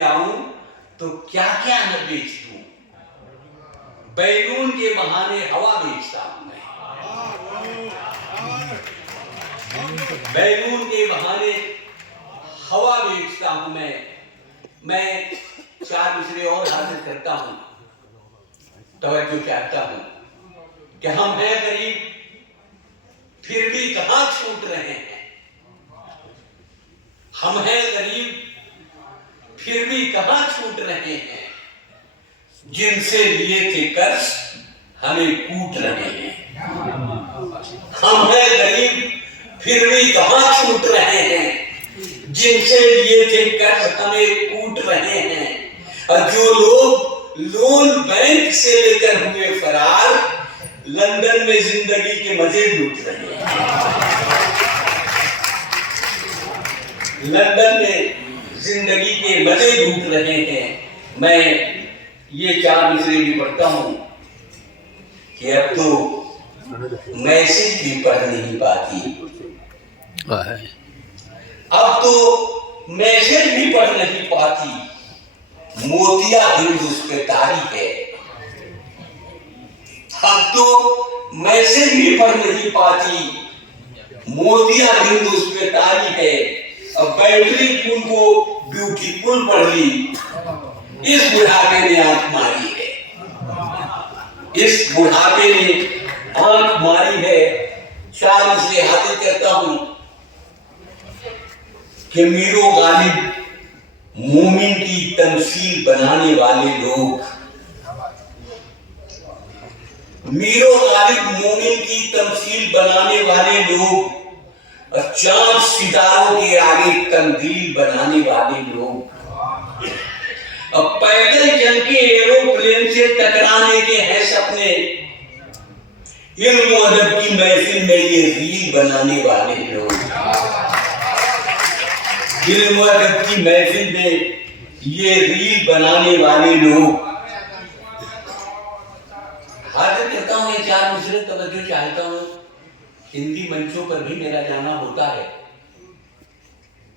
जाऊं तो क्या क्या न बेच दूं। बैलून के बहाने हवा बेचता हूं मैं, बैलून के बहाने हवा बेचता हूं मैं चार दूसरे और हासिल करता हूं। तवज्जो चाहता हूं कि हम हैं गरीब फिर भी कहां छूट रहे हैं। हम हैं गरीब फिर भी कहां छूट रहे हैं। जिनसे लिए थे कर्ज हमें कूट रहे हैं। हम हैं गरीब फिर भी कहां छूट रहे हैं। जिनसे लिए थे कर्ज हमें कूट रहे हैं। और जो लोग लोन बैंक से लेकर हुए फरार लंदन में जिंदगी के मजे लूट रहे हैं। लंदन में जिंदगी के मजे लूट रहे हैं। मैं ये चार मिसरे भी पढ़ता हूं कि अब तो मैसेज भी पढ़ नहीं पाती। अब तो मैसेज भी पढ़ नहीं पाती। मोतिया बिंद उस पे तारी है। अब तो मैसेज भी पढ़ नहीं पाती। मोतिया बिंद उस पे तारी है। अब बैटरी फुल को ब्यूटीफुल पढ़ ली। इस बुढ़ापे ने आंख मारी है। इस बुढ़ापे ने आंख मारी है। चार इसलिए हासिल करता हूं कि मीरो गालिब मोमिन की तमसील बनाने वाले लोग, मीरो गालिब मोमिन की तमसील बनाने वाले लोग और चांद सितारों के आगे कंदील बनाने वाले लोग, अब पैदल चल के एरोप्लेन से टकराने के हैं सपने। इल्म अदब की महफिल में ये रील बनाने वाले लोग, इल्म अदब की महफिल में ये रील बनाने वाले लोग। हाजिर करता हूं ये चार मुसरत तवज्जो चाहता हूं। हिंदी मंचों पर भी मेरा जाना होता है।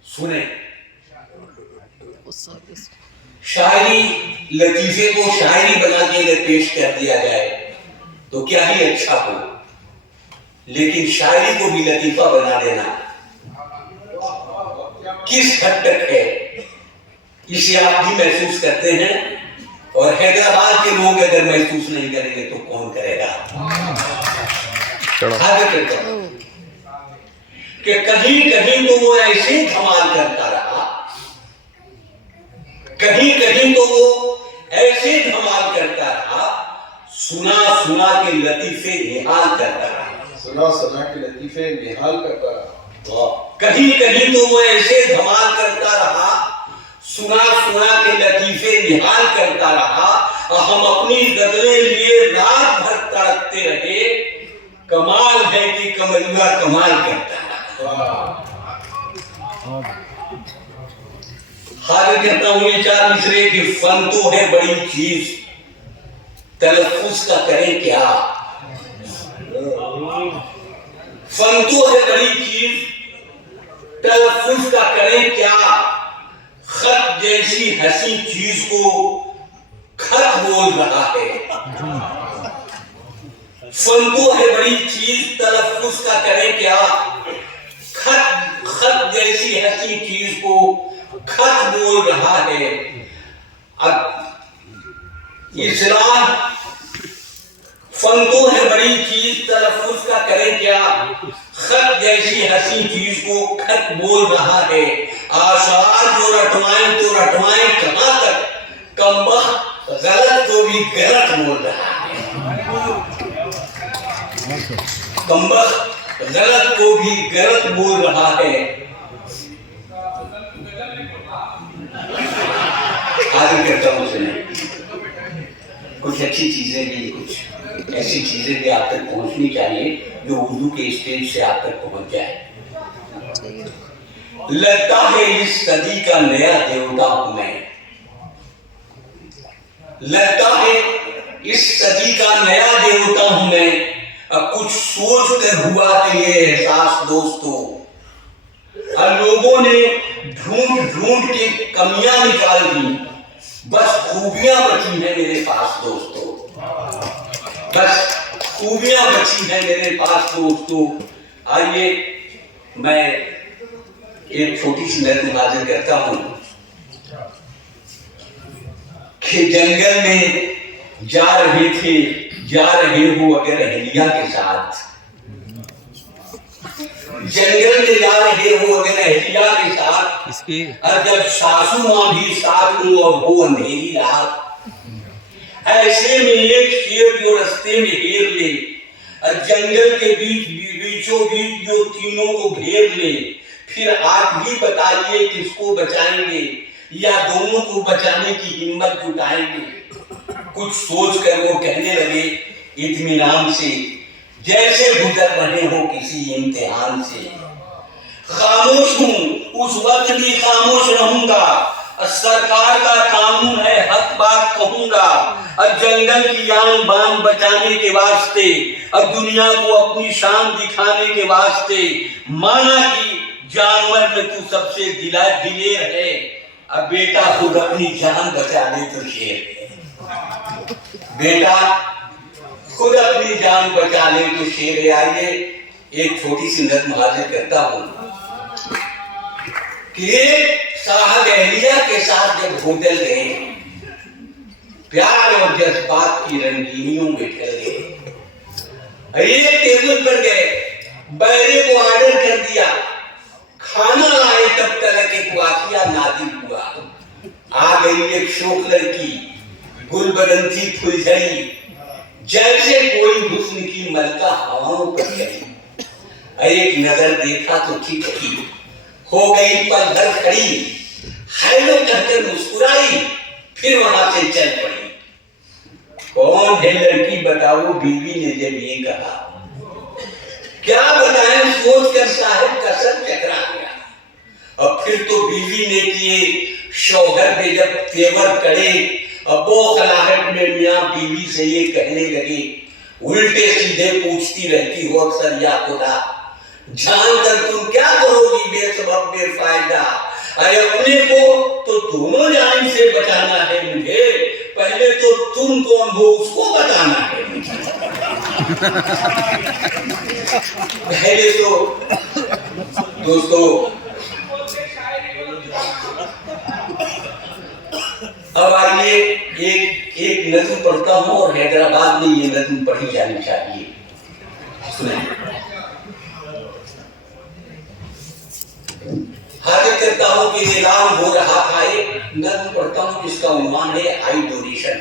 सुने शायरी लतीफे को शायरी बना के अगर पेश कर दिया जाए तो क्या ही अच्छा हो, लेकिन शायरी को भी लतीफा बना देना किस हद तक है इसे आप भी महसूस करते हैं। और हैदराबाद के लोग अगर महसूस नहीं करेंगे तो कौन करेगा। कि कहीं कहीं तो वो ऐसे धमाल करता रहा, कहीं कहीं तो वो ऐसे धमाल करता रहा, सुना सुना के लतीफे निहाल करता रहा, सुना सुना के लतीफे निहाल करता रहा। कहीं कहीं तो वो ऐसे धमाल करता रहा, सुना सुना के लतीफे निहाल करता रहा। और हम अपनी गजलें लिए रात भर तड़पते रहे। कमाल है कि कमलिया कमाल करता है। हाजिर करता हूं ये चार मिसरे की फन तो है बड़ी चीज, तलफ्फुज का करें क्या। फन तो है बड़ी चीज, तलफ्फुज का करें क्या। खत जैसी हंसी चीज को खत बोल रहा है। फन तो है बड़ी चीज, तलफ्फुज का करें क्या। खत जैसी हंसी चीज को खत बोल रहा है। अब इस्लाम फन तो है बड़ी चीज, तलफ्फुज का करें क्या। खत जैसी हंसी चीज को खत बोल रहा है। आशार जो रटवाएं तो रटवाएं कहां तक, कमबख्त गलत को भी गलत बोल रहा है। कमबख्त गलत को भी गलत बोल रहा है। आगे करता हूं सुने, कुछ अच्छी चीजें भी, कुछ ऐसी चीजें भी आप तक पहुंचनी चाहिए जो उर्दू के स्टेज से आप तक पहुंच जाए। लगता है इस सदी का नया देवता हूं मैं, लगता है इस सदी का नया देवता हूं मैं। अब कुछ सोच कर हुआ है ये एहसास दोस्तों, और लोगों ने ढूंढ ढूंढ के कमियां निकाल दी, बस खूबियां बची हैं मेरे पास दोस्तों, बस खूबियां बची हैं मेरे पास दोस्तों। आइए मैं एक छोटी सी नज़म हाजिर करता हूं कि जंगल में जा रहे हो अगर अहलिया के साथ, जंगल में जा रहे हो अगर अहलिया के साथ, और जब सासू मां भी साथ हो और हो अंधेरी रात, ऐसे में एक शेर जो रास्ते में हेर ले, और जंगल के बीचों बीच जो तीनों को घेर ले, फिर आप भी बताइए किसको बचाएंगे या दोनों को बचाने की हिम्मत जुटाएंगे। कुछ सोच कर वो कहने लगे इत्मीनान से, जैसे गुजर रहे हो किसी इम्तिहान से। खामोश हूं उस वक्त भी खामोश रहूंगा, सरकार का कानून है हक बात कहूंगा, और जंगल की आन बान बचाने के वास्ते, अब दुनिया को अपनी शान दिखाने के वास्ते, माना कि जानवर में तू सबसे दिलेर है, अब बेटा खुद अपनी जान बचा ले तो शेर है, बेटा खुद अपनी जान बचा ले तो शेर है। आइए एक छोटी सी नज़्म हाजिर करता हूं कि साहब अहलिया के साथ जब होटल गए, प्यार और जज्बात की रंगीनियों में ढल गए, एक टेबल पर गए, बैरे को ऑर्डर कर दिया, खाना लाए तब तक एक वाकया नादिर हुआ। आ गई एक शोक लड़की, गुलबदंती फुलझड़ी, जैसे कोई हुस्न की मलका हवाओं पर चली। एक नजर देखा तो ठीक थी, हो गई पल भर खड़ी, हेलो कहकर मुस्कुराई, फिर वहां से चल पड़ी। कौन है लड़की बताओ, बीवी ने जब ये कहा, क्या बताएं सोच कर साहब का सर चकरा गया। और फिर तो बीवी ने किए शौहर पे जब तेवर करे, अब वो खलाहट में मियां बीवी से ये कहने लगे, उल्टे सीधे पूछती रहती हो अक्सर या खुदा, जानकर तुम क्या करोगी बेसबब बेफायदा। अरे अपने को तो दोनों जान से बचाना है मुझे, पहले तो तुम कौन हो उसको बताना है मुझे। पहले तो दोस्तों अब आइए एक नज़्म पढ़ता हूं, और हैदराबाद में ये नज़्म पढ़ी जानी चाहिए। सुनिए, हाजिर करता हूं कि ऐलान हो रहा था, एक नज़्म पढ़ता हूं जिसका उन्वान है आई डोनेशन।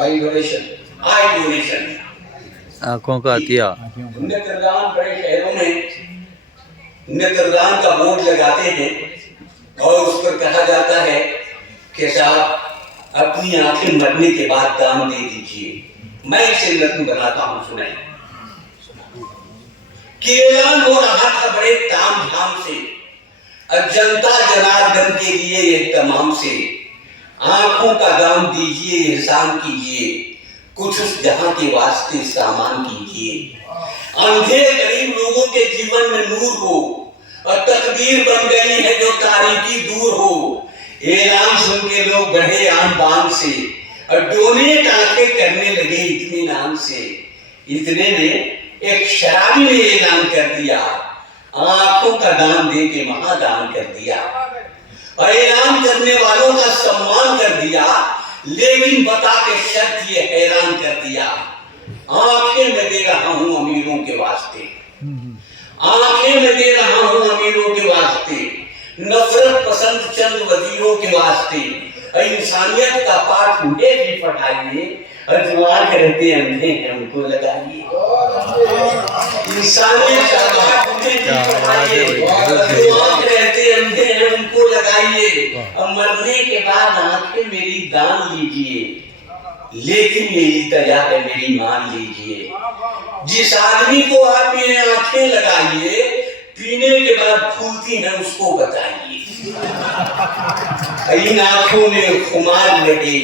आई डोनेशन आंखों का अतिया। नेत्रदान बड़े शहरों में नेत्रदान का बोर्ड लगाते हैं और उस पर कहा जाता है कि साहब अपनी आंखें मरने के बाद दान दे दीजिए। मैं इसे नज़्म बनाता हूं, सुनाई कि ऐलान हो रहा था बड़े ताम झाम से, जनता जनार्दन के लिए एक तमाम से, आंखों का दान दीजिए एहसान कीजिए, कुछ उस जहां के वास्ते सामान कीजिए। अंधे गरीब लोगों के जीवन में नूर हो, और तकदीर बन गई है जो तारीकी दूर हो। ऐलान सुन के लोग बढ़े आन बान से, और डोनेट आंखें करने लगे इत्मीनान से। इतने में एक शराबी ने ऐलान कर दिया, आंखों का दान दे के महादान कर दिया, और ऐलान करने वालों का सम्मान कर दिया, लेकिन बता के शर्त ये हैरान कर दिया, आंखें में दे रहा हूं अमीरों के वास्ते, आंखें में दे रहा हूं अमीरों के वास्ते, नफरत पसंद चंद वजीरों के वास्ते, इंसानियत का पाठ उन्हें भी पढ़ाइए, और जो आंख रहते अंधे हैं उनको लगाइए। इंसानियत का पाठ उन्हें भी पढ़ाइए, जो आंख रहते अंधे हैं उनको लगाइए, और मरने के बाद आंखें मेरी दान लीजिए, लेकिन मेरी तया है मेरी मान लीजिए। जिस आदमी को आप ये आंखें लगाइए, पीने के बाद फूलती है उसको बताइए। इन आंखों में खुमार लगे,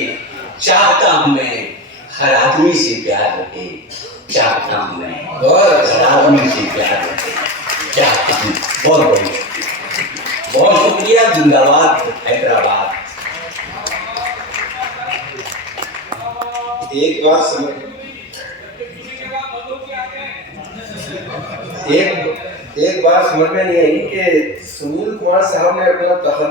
चाहता हूं मैं हर आदमी से प्यार रहे, चाहता हूं मैं हर आदमी से प्यार रहे, चाहता हूं। बहुत बड़ी बहुत शुक्रिया। जिंदाबाद हैदराबाद। एक बात समझ एक बात समझ में नहीं आई कि सुनील कुमार साहब ने अपना तखल्लुस